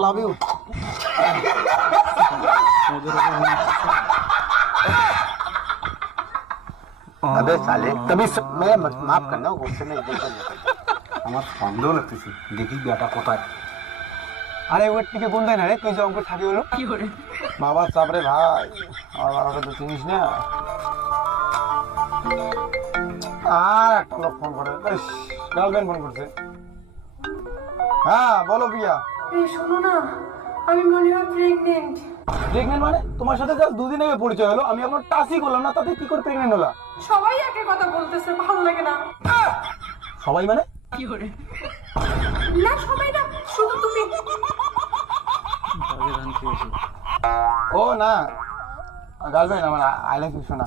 Love you. अबे साले तभी मैं माफ करना गुस्से में আমার সন্দেহ লাগতেছে দেখি বেটা কোথায়। আরে ওর থেকে কোন দেয় না রে তুই যে অঙ্ক থাকি হলো বাবা চাপ রে ভাই আমার বাবাকে তো চিনিস না। আর একটা লোক ফোন করে গার্লফ্রেন্ড ফোন করছে। হ্যাঁ বলো প্রিয়া। এই শোনো না, আমি মনে হয় প্রেগনেন্ট। প্রেগনেন্ট মানে তোমার সাথে জাস্ট দুদিন আগে পরিচয় হলো, আমি এখন টাচই করলাম না, তাতে কি করে প্রেগনেন্ট হলা? সবাই একই কথা বলতেছে, ভালো লাগে না। সবাই মানে না সবাই না, শুধু তুমি। ও না গার্লফ্রেন্ড আমার আই লাভ ইউ শোনা।